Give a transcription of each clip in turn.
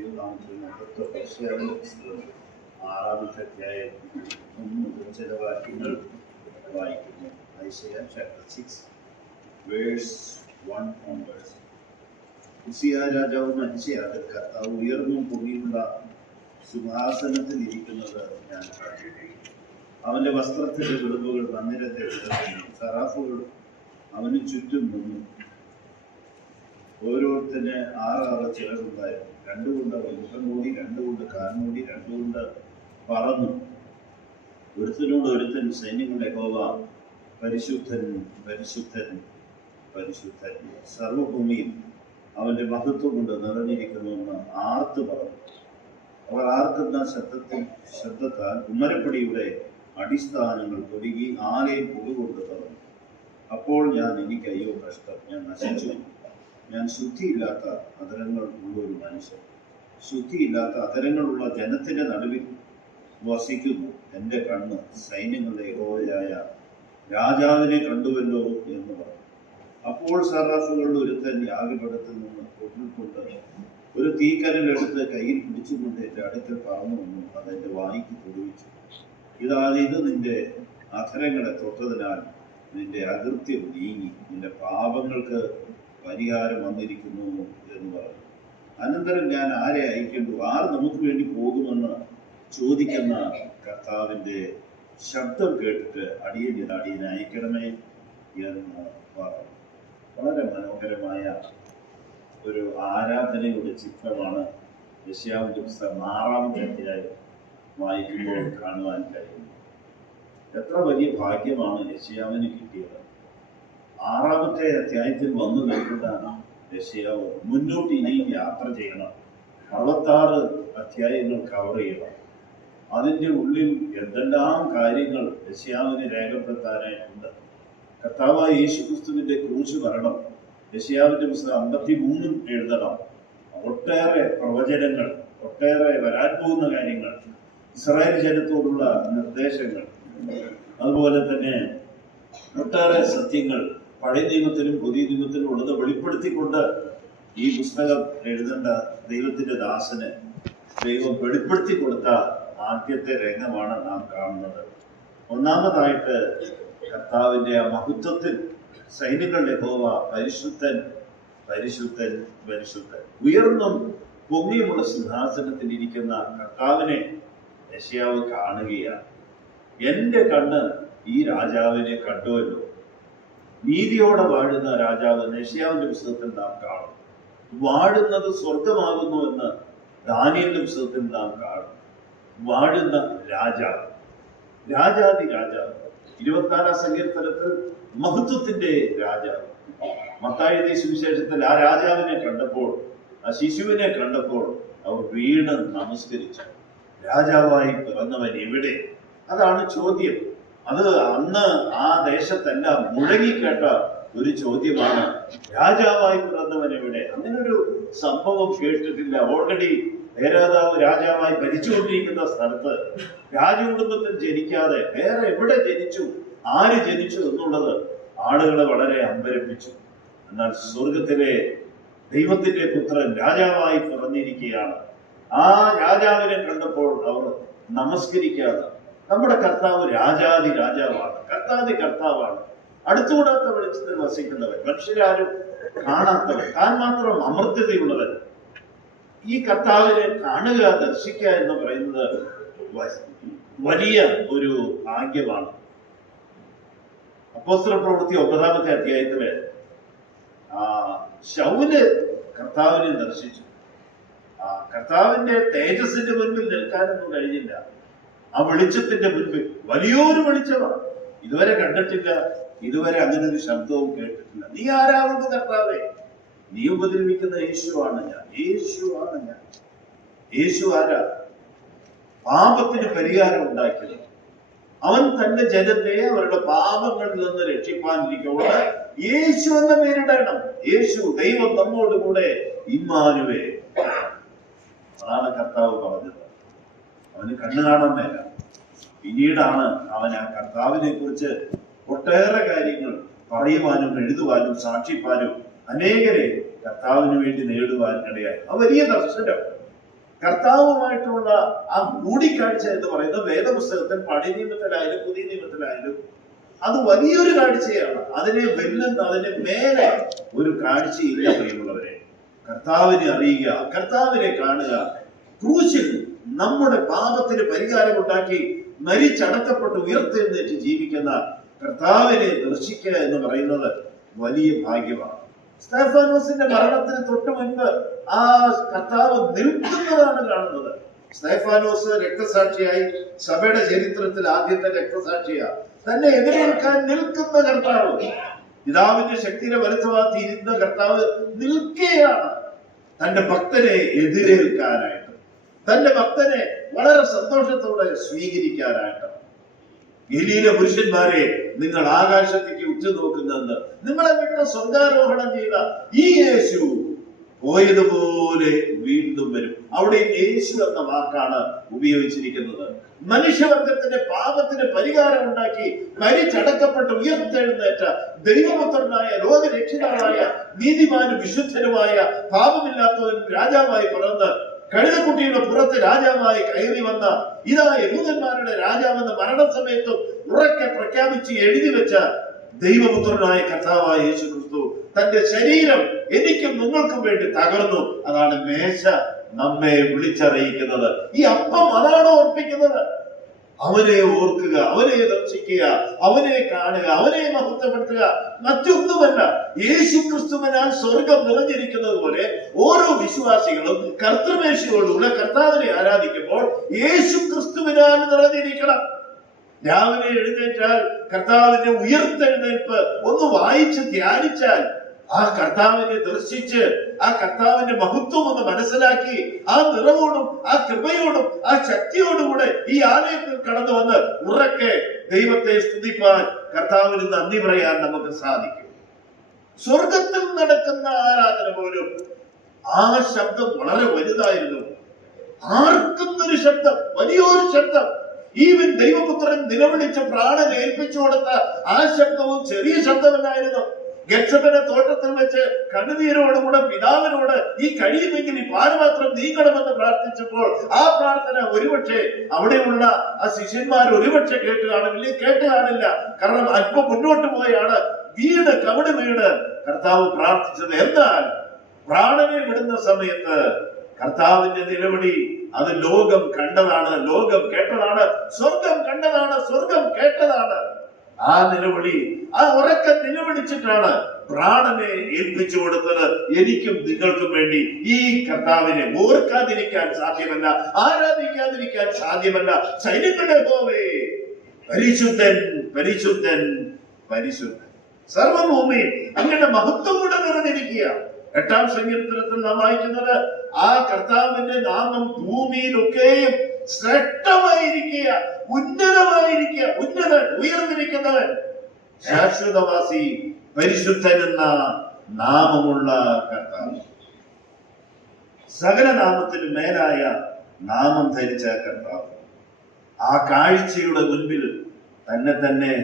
ദൈവനാമത്തിൽ മഹത്വം. യെശയ്യാവിന്റെ പുസ്തകം 6-ാമത്തെ അധ്യായം 1 മുതൽ ചില വാക്യങ്ങൾ വായിക്കുന്നു. ഐസയ്യാ chapter 6 verse 1 onwards. ഉസിയാ രാജാവ് മരിച്ചയാൾ കർത്താവ് ഉയർന്നും പൊങ്ങിയുള്ള സിംഹാസനത്തിൽ ഇരിക്കുന്നത് ഞാൻ കണ്ടു. അവന്റെ വസ്ത്രത്തിന്റെ വിളവുകൾ മന്ദിരത്തെ സറാഫുകൾ അവന് ചുറ്റും നിന്നു. ഓരോരുത്തന് 6 ചിറകുണ്ടായിരുന്നു. 2 കൊണ്ട് മുഖം മൂടി, 2 കൊണ്ട് കാൽ മൂടി, 2 കൊണ്ട് പറന്നു. ഒരുത്തനോട് ഒരുത്തൻ സൈന്യങ്ങളുടെ യഹോവ പരിശുദ്ധൻ പരിശുദ്ധൻ പരിശുദ്ധൻ, സർവഭൂമിയും അവന്റെ മഹത്വം കൊണ്ട് നിറഞ്ഞിരിക്കുന്നുവെന്ന് ആർത്തു പറഞ്ഞു. അവർ ആർക്കുന്ന ശബ്ദത്താൽ ഉമ്മരപ്പടിയുടെ അടിസ്ഥാനങ്ങൾ പൊരുകി ആലയം പുതുകൊണ്ട് തുറന്നു. അപ്പോൾ എനിക്ക് അയ്യോ കഷ്ടം, ഞാൻ നശിച്ചു. ഞാൻ ശുദ്ധിയില്ലാത്ത അധരങ്ങൾ ഉള്ള ഒരു മനുഷ്യൻ, ശുദ്ധിയില്ലാത്ത അധരങ്ങളുള്ള ജനത്തിന്റെ നടുവിൽ വസിക്കുന്നു. എൻ്റെ കണ്ണ് സൈന്യങ്ങളുടെ യഹോവയായ രാജാവിനെ കണ്ടുവല്ലോ എന്ന് പറഞ്ഞു. അപ്പോൾ സറാഫുകളിൽ ഒരുത്തൻ യാഗപീഠത്തിൽ നിന്ന് കൊണ്ട് ഒരു തീക്കനലെടുത്ത് കയ്യിൽ പിടിച്ചുകൊണ്ട് എൻ്റെ അടുക്കൽ പറന്നു വന്നു. അതെൻ്റെ വായിക്ക് തൊടുവിച്ചു. ഇത് നിന്റെ അധരങ്ങളെ തൊട്ടതിനാൽ നിന്റെ അകൃത്യം നീങ്ങി, നിന്റെ പാപങ്ങൾക്ക് പരിഹാരം വന്നിരിക്കുന്നു എന്ന് പറഞ്ഞു. അനന്തരം ഞാൻ ആരെ അയക്കേണ്ടു, ആർ നമുക്ക് വേണ്ടി പോകുമെന്ന് ചോദിക്കുന്ന കർത്താവിൻ്റെ ശബ്ദം കേട്ടിട്ട് അടിയനെ അയക്കണമേ എന്ന് പറഞ്ഞു. വളരെ മനോഹരമായ ഒരു ആരാധനയുടെ ചിത്രമാണ് യെശയ്യാവിന്റെ പുസ്തകം 6-ാമത്തെ അധ്യായം വായിക്കുമ്പോൾ കാണുവാൻ കഴിയുന്നത്. എത്ര വലിയ ഭാഗ്യമാണ് യെശയ്യാവിന് കിട്ടിയത്. 6-ാമത്തെ അധ്യായത്തിൽ വന്നു നിൽക്കുന്നതാണ് യെശയ്യാവ്. മുന്നോട്ട് ഇനിയും യാത്ര ചെയ്യണം. 66 അധ്യായങ്ങൾ കവർ ചെയ്യണം. അതിൻ്റെ ഉള്ളിൽ എന്തെല്ലാം കാര്യങ്ങൾ യെശയ്യാവിന് രേഖപ്പെടുത്താനായിട്ടുണ്ട്. കർത്താവായ യേശുക്രിസ്തുവിന്റെ ക്രൂശ് വരണം. യെശയ്യാവിന്റെ പുസ്തകം 53 എഴുതണം. ഒട്ടേറെ പ്രവചനങ്ങൾ, ഒട്ടേറെ വരാൻ പോകുന്ന കാര്യങ്ങൾ, ഇസ്രായേൽ ജനത്തോടുള്ള നിർദ്ദേശങ്ങൾ, അതുപോലെ തന്നെ ഒട്ടേറെ സത്യങ്ങൾ പഴയ നിയമത്തിലും പുതിയ നിയമത്തിലും ഉള്ളത് വെളിപ്പെടുത്തിക്കൊണ്ട് ഈ പുസ്തകം എഴുതേണ്ട ദൈവത്തിന്റെ ദാസന് ദൈവം വെളിപ്പെടുത്തി കൊടുത്ത ആദ്യത്തെ രംഗമാണ് നാം കാണുന്നത്. ഒന്നാമതായിട്ട് കർത്താവിന്റെ ആ മഹത്വത്തിൽ സൈന്യങ്ങളുടെ യഹോവ പരിശുദ്ധൻ പരിശുദ്ധൻ പരിശുദ്ധൻ, ഉയർന്നും പൊങ്ങിയുമുള്ള സിംഹാസനത്തിൽ ഇരിക്കുന്ന കർത്താവിനെ യെശയ്യാവ് കാണുകയാണ്. എൻ്റെ കണ്ണ് ഈ രാജാവിനെ കണ്ടുവല്ലോ. നീതിയോടെ വാഴുന്ന രാജാവ് യെശയ്യാവിന്റെ പുസ്തകത്തിൽ നാം കാണും. വാഴുന്നത് സ്വർഗമാകുന്നു എന്ന് ദാനിയേലിന്റെ പുസ്തകത്തിൽ നാം കാണും. വാഴുന്ന രാജാവ്, രാജാതി രാജാവ്. 24-ാം സങ്കീർത്തനത്തിൽ മഹത്വത്തിന്റെ രാജാവ്. മത്തായി സുവിശേഷത്തിൽ ആ രാജാവിനെ കണ്ടപ്പോൾ, ആ ശിശുവിനെ കണ്ടപ്പോൾ അവർ വീണ് നമസ്കരിച്ചു. രാജാവായി പിറന്നവൻ എവിടെ? അതാണ് ചോദ്യം. അത് അന്ന് ആ ദേശത്തെല്ലാം മുഴങ്ങിക്കേട്ട ഒരു ചോദ്യമാണ്. രാജാവായി പിറന്നവൻ എവിടെ? അങ്ങനൊരു സംഭവം കേട്ടിട്ടില്ല. ഓൾറെഡി ഹേരോദാവ് രാജാവായി ഭരിച്ചുകൊണ്ടിരിക്കുന്ന സ്ഥലത്ത് രാജകുടുംബത്തിൽ ജനിക്കാതെ വേറെ എവിടെ ജനിച്ചു, ആര് ജനിച്ചു എന്നുള്ളത് ആളുകളെ വളരെ അമ്പരപ്പിച്ചു. എന്നാൽ സ്വർഗത്തിലെ ദൈവത്തിന്റെ പുത്രൻ രാജാവായി പിറന്നിരിക്കുകയാണ്. ആ രാജാവിനെ കണ്ടപ്പോൾ അവർ നമസ്കരിക്കാതെ. നമ്മുടെ കർത്താവ് രാജാതി രാജാവാണ്, കർത്താതി കർത്താവാണ്. അടുത്തുകൂടാത്ത വെളിച്ചത്തിൽ വസിക്കുന്നവൻ, മനുഷ്യരാരും കാണാത്തവൻ, താൻ മാത്രം അമർത്യതയുള്ളവൻ. ഈ കർത്താവിനെ കാണുക, ദർശിക്കുക എന്ന് പറയുന്നത് വലിയ ഒരു ഭാഗ്യമാണ്. അപ്പോസ്തലപ്രവൃത്തി 9-ാമത്തെ അധ്യായത്തില് ശൗല് കർത്താവിനെ ദർശിച്ചു. കർത്താവിന്റെ തേജസ്സിന്റെ മുൻപിൽ നിൽക്കാനൊന്നും കഴിഞ്ഞില്ല. ആ വെളിച്ചത്തിന്റെ മുൻപിൽ വലിയൊരു വെളിച്ചമാണ്. ഇതുവരെ കണ്ടിട്ടില്ല, ഇതുവരെ അങ്ങനെ ഒരു ശബ്ദവും കേട്ടിട്ടില്ല. നീ ആരാകുന്നു കർത്താവേ? നീ ഉപദ്രവിക്കുന്ന യേശുവാണ് ഞാൻ, യേശുവാണ് ഞാൻ. യേശു ആരാ? പാപത്തിന് പരിഹാരം ഉണ്ടാക്കിയത്. അവൻ തന്റെ ജനത്തെ അവരുടെ പാപങ്ങളിൽ നിന്ന് രക്ഷിപ്പാനിരിക്കുമ്പോൾ യേശു എന്ന പേരിടണം. യേശു ദൈവം നമ്മോട് കൂടെ, ഇമ്മാനുവേ. അതാണ് കർത്താവ് പറഞ്ഞത്. അവന് കണ്ണു കാണാൻ മേല. പിന്നീടാണ് അവൻ ആ കർത്താവിനെ കുറിച്ച് ഒട്ടേറെ കാര്യങ്ങൾ പറയുവാനും എഴുതുവാനും സാക്ഷിപ്പാനും അനേകരെ കർത്താവിന് വേണ്ടി നേടുവാൻ ഇടയായി. ആ വലിയ ദർശനം കർത്താവുമായിട്ടുള്ള ആ കൂടിക്കാഴ്ച എന്ന് പറയുന്നത് വേദപുസ്തകത്തിൽ പഴയ നിയമത്തിലായാലും പുതിയ നിയമത്തിലായാലും അത് വലിയൊരു കാഴ്ചയാണ്. അതിനെ വെല്ലുന്ന, അതിനെ മേലെ ഒരു കാഴ്ചയില്ല പ്രിയമുള്ളവരെ. കർത്താവിനെ അറിയുക, കർത്താവിനെ കാണുക, ക്രൂശിൽ നമ്മുടെ പാപത്തിന് പരിഹാരമുണ്ടാക്കി മരിച്ചടക്കപ്പെട്ട് ഉയർത്തെഴുന്നേറ്റ് ജീവിക്കുന്ന കർത്താവിനെ ദർശിക്കുക എന്ന് പറയുന്നത് വലിയ ഭാഗ്യമാണ്. സ്തെഫാനോസിന്റെ മരണത്തിന് തൊട്ട് മുൻപ് ആ കർത്താവ് നിൽക്കുന്നതാണ് കാണുന്നത്. സ്തെഫാനോസ് രക്തസാക്ഷിയായി, സഭയുടെ ചരിത്രത്തിൽ ആദ്യത്തെ രക്തസാക്ഷിയാണ്. തന്നെ എതിരേൽക്കാൻ നിൽക്കുന്ന കർത്താവ്, പിതാവിന്റെ ശക്തിയുടെ വലുത്തമാക്കി ഇരുന്ന കർത്താവ് നിൽക്കുകയാണ് തന്റെ ഭക്തനെ എതിരേൽക്കാനായിട്ട്, തന്റെ ഭക്തനെ വളരെ സന്തോഷത്തോടെ സ്വീകരിക്കാനായിട്ട്. ഗലീല പുരുഷന്മാരെ, നിങ്ങൾ ആകാശത്തേക്ക് ഉറ്റുനോക്കുന്നെന്ന്, നിങ്ങളെ വിട്ട് സ്വർഗാരോഹണം ചെയ്ത ഈ യേശു പോയതുപോലെ വീണ്ടും വരും. അവിടെ യേശു എന്ന വാക്കാണ് ഉപയോഗിച്ചിരിക്കുന്നത്. മനുഷ്യവർഗത്തിന്റെ പാപത്തിന് പരിഹാരം ഉണ്ടാക്കി മരിച്ചടക്കപ്പെട്ട് ഉയർത്തെഴുന്നേറ്റ ദൈവപുത്രനായ, ലോകരക്ഷിതാവായ, നീതിമാനും വിശുദ്ധനുമായ, പാപമില്ലാത്തവനും രാജാവായി പിറന്ന് കഴുതക്കുട്ടിയുടെ പുറത്ത് രാജാവായി കയറി വന്ന, ഇതാ യഹൂദന്മാരുടെ രാജാവെന്ന് മരണസമയത്തും ഉറക്കെ പ്രഖ്യാപിച്ച് എഴുതി വെച്ച ദൈവപുത്രനായ കർത്താവായ യേശു ക്രിസ്തു തന്റെ ശരീരം എനിക്കും നിങ്ങൾക്കും വേണ്ടി തകർന്നു. അതാണ് മേശ നമ്മെ വിളിച്ചറിയിക്കുന്നത്. ഈ അപ്പം അതാണ് ഓർപ്പിക്കുന്നത്. അവനെ ഓർക്കുക, അവനെ ദർശിക്കുക, അവനെ കാണുക, അവനെ മഹത്വപ്പെടുത്തുക, മറ്റൊന്നുമല്ല. യേശു ക്രിസ്തുവിനാൽ സ്വർഗം നിറഞ്ഞിരിക്കുന്നത് പോലെ ഓരോ വിശ്വാസികളും കർത്തൃമേശയോടുകൂടെ കർത്താവിനെ ആരാധിക്കുമ്പോൾ യേശു ക്രിസ്തുവിനാൽ നിറഞ്ഞിരിക്കണം. രാവിലെ എഴുന്നേറ്റാൽ കർത്താവിന്റെ ഉയർത്തെഴുന്നേൽപ്പ് ഒന്ന് വായിച്ച് ധ്യാനിച്ചാൽ, ആ കർത്താവിനെ ദർശിച്ച് ആ കർത്താവിന്റെ മഹത്വം ഒന്ന് മനസ്സിലാക്കി ആ നിറവോടും ആ കൃപയോടും ആ ശക്തിയോടുകൂടെ ഈ ആലയത്തിൽ കടന്നു വന്ന് ഉറക്കെ ദൈവത്തെ സ്തുതിപ്പാൻ, കർത്താവിന് നന്ദി പറയാൻ നമുക്ക് സാധിക്കും. സ്വർഗത്തിൽ നടക്കുന്ന ആരാധന പോലും ആ ശബ്ദം വളരെ വലുതായിരുന്നു. ആർക്കുന്നൊരു ശബ്ദം, വലിയൊരു ശബ്ദം. ഈവൻ ദൈവപുത്രൻ നിലവിളിച്ച് പ്രാണൻ ഏൽപ്പിച്ചു കൊടുത്ത ആ ശബ്ദവും ചെറിയ ശബ്ദമല്ലായിരുന്നു. ഗെത്സമനെ തോട്ടത്തിൽ വെച്ച് കണ്ണുനീരോടുകൂടെ പിതാവിനോട് ഈ കഴിയുമെങ്കിൽ ഈ പാനപാത്രം നീങ്ങണമെന്ന് പ്രാർത്ഥിച്ചപ്പോൾ ആ പ്രാർത്ഥന ഒരുപക്ഷെ അവിടെയുള്ള ആ ശിഷ്യന്മാർ ഒരുപക്ഷെ കേട്ട് കാണില്ല. കാരണം അല്പം മുന്നോട്ട് പോയാണ് കവട് വീണ് കർത്താവ് പ്രാർത്ഥിച്ചത്. എന്നാൽ പ്രാണനെ വിടുന്ന സമയത്ത് കർത്താവിന്റെ നിലവിളി അത് ലോകം കണ്ടതാണ്, ലോകം കേട്ടതാണ്, സ്വർഗം കണ്ടതാണ്, സ്വർഗം കേട്ടതാണ്. ആ നിലവിളി, ആ ഉറക്കം നിലവിളിച്ചിട്ടാണ് പ്രാണനെ ഏൽപ്പിച്ചു കൊടുത്തത്. എനിക്കും നിങ്ങൾക്കും വേണ്ടി ഈ കർത്താവിനെ ഓർക്കാതിരിക്കാൻ സാധ്യമല്ല, ആരാധിക്കാതിരിക്കാൻ സാധ്യമല്ല. സൈന്യങ്ങളുടെ യഹോവേ, പരിശുദ്ധൻ പരിശുദ്ധൻ പരിശുദ്ധൻ. സർവഭൂമി അങ്ങനെ മഹത്വം കൂടെ നിറഞ്ഞിരിക്കുക. 8-ാം സങ്കീർത്തനത്തിൽ നാം വായിക്കുന്നത് ആ കർത്താവിന്റെ നാമം ഭൂമിയിലൊക്കെയും ശ്രേഷ്ഠമായിരിക്കുക, ഉന്നതമായിരിക്കുക. ഉന്നതൻ, ഉയർന്നിരിക്കുന്നവൻ, ശാശ്വതവാസി, പരിശുദ്ധൻ എന്ന നാമമുള്ള കർത്താവ്. സകല നാമത്തിന് മേലായ നാമം ധരിച്ച കർത്താവ്. ആ കാഴ്ചയുടെ മുൻപിൽ തന്നെ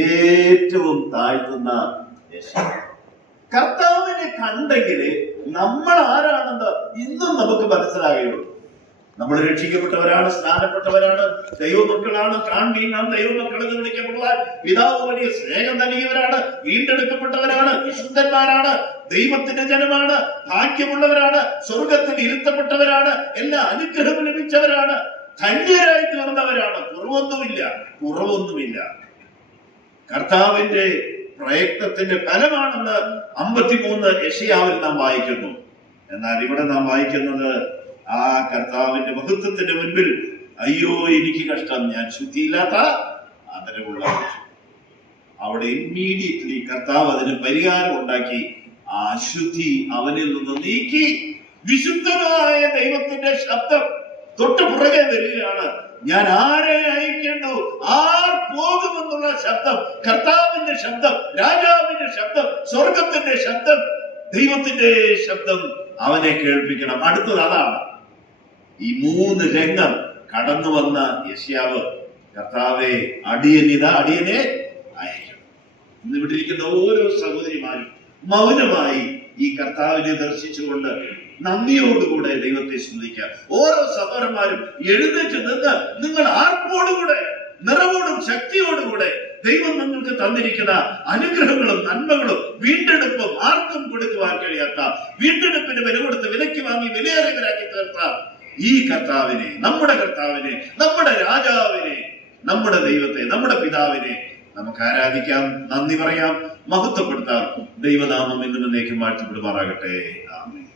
ഏറ്റവും താഴ്ത്തുന്ന കർത്താവിനെ കണ്ടെങ്കിലേ നമ്മൾ ആരാണെന്ന് ഇന്നും നമുക്ക് മനസ്സിലാകുള്ളൂ. നമ്മൾ രക്ഷിക്കപ്പെട്ടവരാണ്, സ്നാനപ്പെട്ടവരാണ്, ദൈവമക്കളാണ്. കാണീൻ നാം ദൈവമക്കളെന്ന് വിളിക്കപ്പെടുവാൻ പിതാവ് വലിയ സ്നേഹം നൽകിയവരാണ്, വീണ്ടെടുക്കപ്പെട്ടവരാണ്, വിശുദ്ധന്മാരാണ്, ദൈവത്തിന്റെ ജനമാണ്, ഭാഗ്യമുള്ളവരാണ്, സ്വർഗത്തിൽ ഇരുത്തപ്പെട്ടവരാണ്, എല്ലാ അനുഗ്രഹവും ലഭിച്ചവരാണ്, ധന്യരായി തീർന്നവരാണ്. കുറവൊന്നുമില്ല. കർത്താവിന്റെ പ്രയത്നത്തിന്റെ ഫലമാണെന്ന് 53 യെശയ്യാവിൽ നാം വായിക്കുന്നു. എന്നാൽ ഇവിടെ നാം വായിക്കുന്നത് ആ കർത്താവിന്റെ മഹത്വത്തിന്റെ മുൻപിൽ അയ്യോ എനിക്ക് കഷ്ടം, ഞാൻ ശുദ്ധിയില്ലാത്ത ആദരവുള്ള. അവിടെ ഇമ്മീഡിയറ്റ്ലി കർത്താവ് അതിന് പരിഹാരം ഉണ്ടാക്കി. ആ അശുദ്ധി അവനിൽ നിന്ന് നീക്കി വിശുദ്ധമായ ദൈവത്തിന്റെ ശബ്ദം തൊട്ട് പുറകെ വരികയാണ്. ഞാൻ ആരെ അയക്കേണ്ടു, ആർ പോകുമെന്നുള്ള ശബ്ദം, കർത്താവിന്റെ ശബ്ദം, രാജാവിന്റെ ശബ്ദം, സ്വർഗത്തിന്റെ ശബ്ദം, ദൈവത്തിന്റെ ശബ്ദം അവനെ കേൾപ്പിക്കണം. അടുത്തത് അതാണ്. ഈ 3 രംഗം കടന്നു വന്ന യെശയ്യാവ്, കർത്താവെ അടിയനെ അയക്കണം. ഇന്ന് ഇവിടെ ഇരിക്കുന്ന ഓരോ സഹോദരിമാരും മൗനമായി ഈ കർത്താവിനെ ദർശിച്ചുകൊണ്ട് നന്ദിയോടുകൂടെ ദൈവത്തെ സ്തുതിക്കാം. ഓരോ സഹോദരന്മാരും എഴുന്നേറ്റ് നിന്ന് നിങ്ങൾ ആർപ്പോടുകൂടെ, നിറവോടും ശക്തിയോടുകൂടെ ദൈവം നിങ്ങൾക്ക് തന്നിരിക്കുന്ന അനുഗ്രഹങ്ങളും നന്മകളും വീണ്ടെടുപ്പും ആർക്കും കൊടുക്കുവാൻ കഴിയാത്ത, വീണ്ടെടുപ്പിന് വില കൊടുത്ത് വിലയ്ക്ക് വാങ്ങി വിലയേറിയവരാക്കി തീർത്ത ഈ കർത്താവിനെ, നമ്മുടെ കർത്താവിനെ, നമ്മുടെ രാജാവിനെ, നമ്മുടെ ദൈവത്തെ, നമ്മുടെ പിതാവിനെ നമുക്ക് ആരാധിക്കാം, നന്ദി പറയാം, മഹത്വപ്പെടുത്താം. ദൈവനാമം എന്നും എന്നേക്കും വാഴ്ത്തപ്പെടുമാറാകട്ടെ. ആമേൻ.